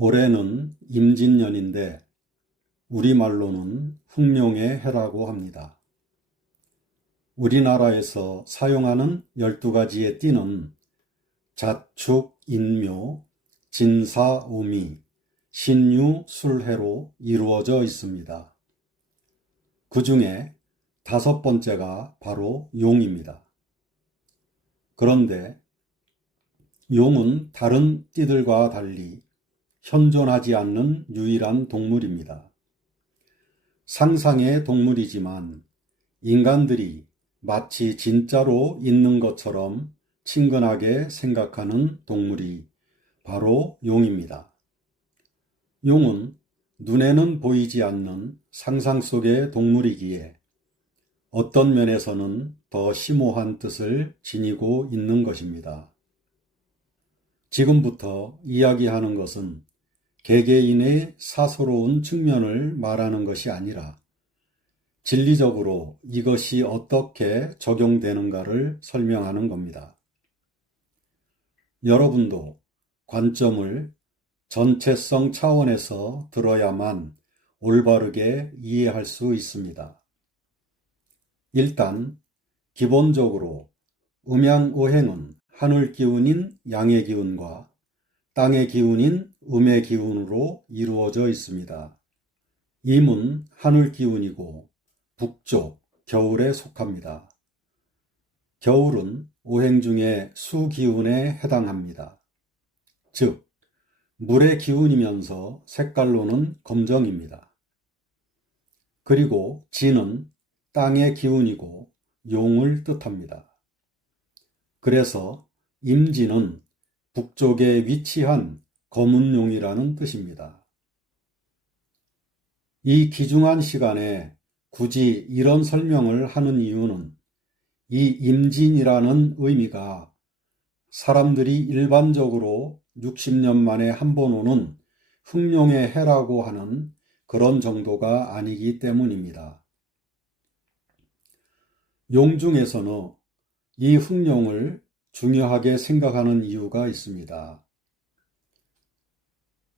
올해는 임진년인데 우리말로는 흑룡의 해라고 합니다. 우리나라에서 사용하는 12가지의 띠는 자축, 인묘, 진사, 오미, 신유, 술해로 이루어져 있습니다. 그 중에 5번째가 바로 용입니다. 그런데 용은 다른 띠들과 달리 현존하지 않는 유일한 동물입니다. 상상의 동물이지만 인간들이 마치 진짜로 있는 것처럼 친근하게 생각하는 동물이 바로 용입니다. 용은 눈에는 보이지 않는 상상 속의 동물이기에 어떤 면에서는 더 심오한 뜻을 지니고 있는 것입니다. 지금부터 이야기하는 것은 개개인의 사소로운 측면을 말하는 것이 아니라 진리적으로 이것이 어떻게 적용되는가를 설명하는 겁니다. 여러분도 관점을 전체성 차원에서 들어야만 올바르게 이해할 수 있습니다. 일단 기본적으로 음양오행은 하늘 기운인 양의 기운과 땅의 기운인 음의 기운으로 이루어져 있습니다. 임은 하늘 기운이고 북쪽, 겨울에 속합니다. 겨울은 오행 중에 수 기운에 해당합니다. 즉, 물의 기운이면서 색깔로는 검정입니다. 그리고 진은 땅의 기운이고 용을 뜻합니다. 그래서 임진은 북쪽에 위치한 검은 용이라는 뜻입니다. 이 귀중한 시간에 굳이 이런 설명을 하는 이유는 이 임진이라는 의미가 사람들이 일반적으로 60년 만에 한 번 오는 흑룡의 해라고 하는 그런 정도가 아니기 때문입니다. 용 중에서는 이 흑룡을 중요하게 생각하는 이유가 있습니다.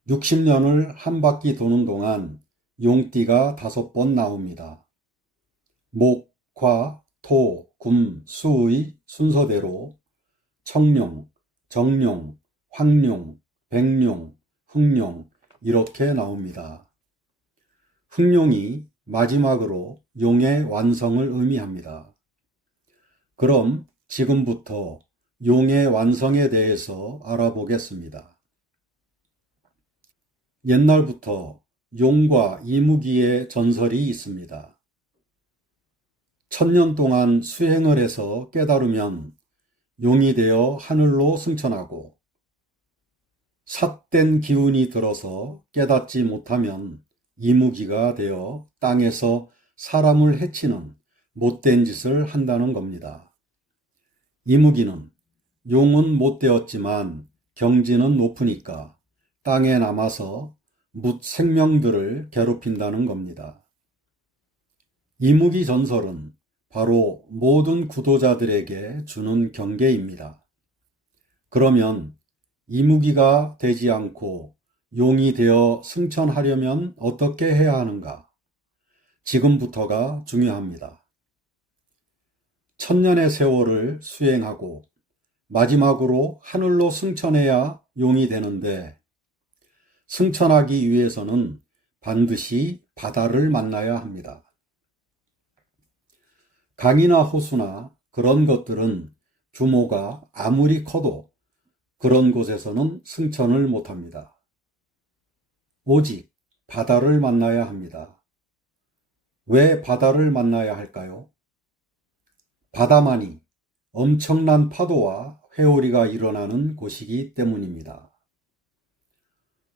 60년을 한 바퀴 도는 동안 용띠가 5번 나옵니다. 목, 화, 토, 금, 수의 순서대로 청룡, 정룡, 황룡, 백룡, 흑룡 이렇게 나옵니다. 흑룡이 마지막으로 용의 완성을 의미합니다. 그럼 지금부터 용의 완성에 대해서 알아보겠습니다. 옛날부터 용과 이무기의 전설이 있습니다. 1000년 동안 수행을 해서 깨달으면 용이 되어 하늘로 승천하고 삿된 기운이 들어서 깨닫지 못하면 이무기가 되어 땅에서 사람을 해치는 못된 짓을 한다는 겁니다. 이무기는 용은 못되었지만 경지는 높으니까 땅에 남아서 뭇 생명들을 괴롭힌다는 겁니다. 이무기 전설은 바로 모든 구도자들에게 주는 경계입니다. 그러면 이무기가 되지 않고 용이 되어 승천하려면 어떻게 해야 하는가? 지금부터가 중요합니다. 1000년의 세월을 수행하고 마지막으로 하늘로 승천해야 용이 되는데 승천하기 위해서는 반드시 바다를 만나야 합니다. 강이나 호수나 그런 것들은 규모가 아무리 커도 그런 곳에서는 승천을 못합니다. 오직 바다를 만나야 합니다. 왜 바다를 만나야 할까요? 바다만이 엄청난 파도와 회오리가 일어나는 곳이기 때문입니다.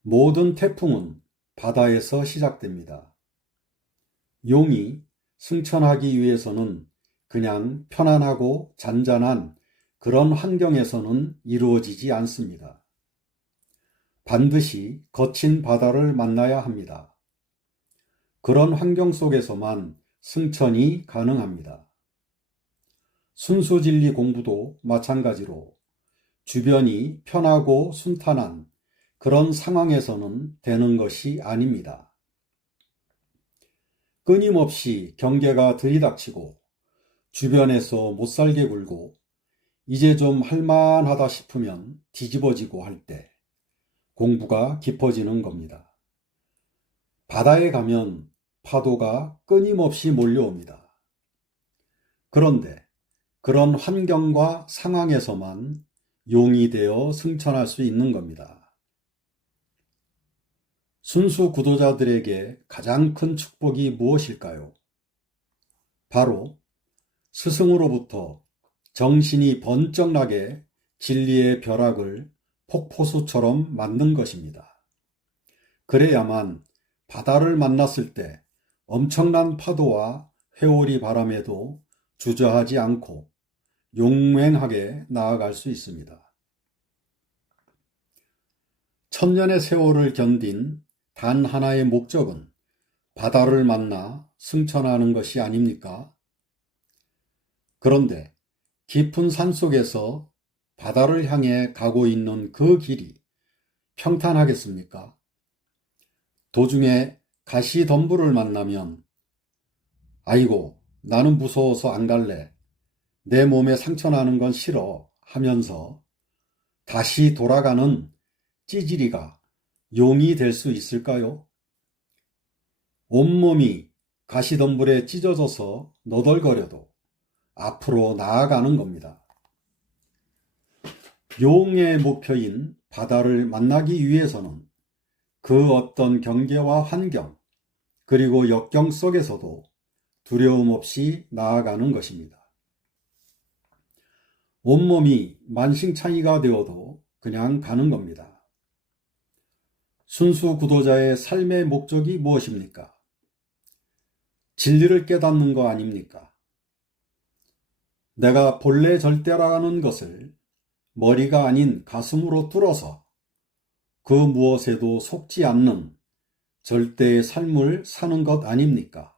모든 태풍은 바다에서 시작됩니다. 용이 승천하기 위해서는 그냥 편안하고 잔잔한 그런 환경에서는 이루어지지 않습니다. 반드시 거친 바다를 만나야 합니다. 그런 환경 속에서만 승천이 가능합니다. 순수진리 공부도 마찬가지로 주변이 편하고 순탄한 그런 상황에서는 되는 것이 아닙니다. 끊임없이 경계가 들이닥치고 주변에서 못살게 굴고 이제 좀 할만하다 싶으면 뒤집어지고 할 때 공부가 깊어지는 겁니다. 바다에 가면 파도가 끊임없이 몰려옵니다. 그런데 그런 환경과 상황에서만 용이 되어 승천할 수 있는 겁니다. 순수 구도자들에게 가장 큰 축복이 무엇일까요? 바로 스승으로부터 정신이 번쩍 나게 진리의 벼락을 폭포수처럼 맞는 것입니다. 그래야만 바다를 만났을 때 엄청난 파도와 회오리 바람에도 주저하지 않고 용맹하게 나아갈 수 있습니다. 천년의 세월을 견딘 단 하나의 목적은 바다를 만나 승천하는 것이 아닙니까? 그런데 깊은 산속에서 바다를 향해 가고 있는 그 길이 평탄하겠습니까? 도중에 가시덤불을 만나면 아이고, 나는 무서워서 안 갈래. 내 몸에 상처나는 건 싫어 하면서 다시 돌아가는 찌질이가 용이 될 수 있을까요? 온몸이 가시덤불에 찢어져서 너덜거려도 앞으로 나아가는 겁니다. 용의 목표인 바다를 만나기 위해서는 그 어떤 경계와 환경, 그리고 역경 속에서도 두려움 없이 나아가는 것입니다. 온몸이 만신창이가 되어도 그냥 가는 겁니다. 순수 구도자의 삶의 목적이 무엇입니까? 진리를 깨닫는 거 아닙니까? 내가 본래 절대라는 것을 머리가 아닌 가슴으로 뚫어서 그 무엇에도 속지 않는 절대의 삶을 사는 것 아닙니까?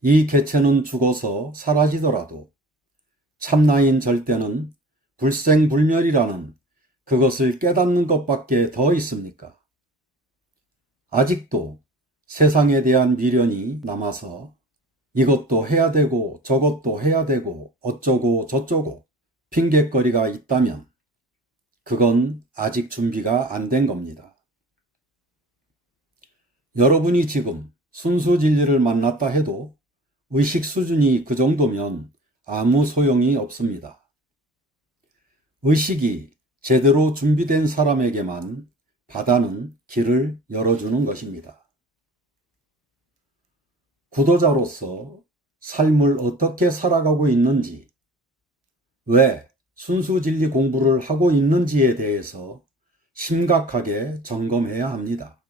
이 개체는 죽어서 사라지더라도 참나인 절대는 불생불멸이라는 그것을 깨닫는 것밖에 더 있습니까? 아직도 세상에 대한 미련이 남아서 이것도 해야 되고 저것도 해야 되고 어쩌고 저쩌고 핑곗거리가 있다면 그건 아직 준비가 안 된 겁니다. 여러분이 지금 순수 진리를 만났다 해도 의식 수준이 그 정도면 아무 소용이 없습니다. 의식이 제대로 준비된 사람에게만 바다는 길을 열어주는 것입니다. 구도자로서 삶을 어떻게 살아가고 있는지, 왜 순수 진리 공부를 하고 있는지에 대해서 심각하게 점검해야 합니다.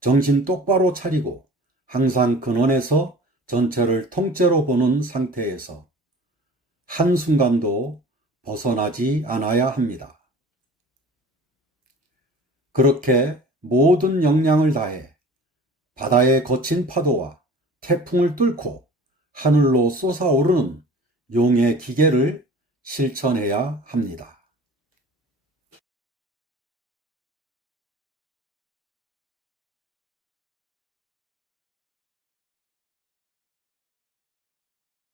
정신 똑바로 차리고 항상 근원에서 전체를 통째로 보는 상태에서 한순간도 벗어나지 않아야 합니다. 그렇게 모든 역량을 다해 바다의 거친 파도와 태풍을 뚫고 하늘로 솟아오르는 용의 기계를 실천해야 합니다.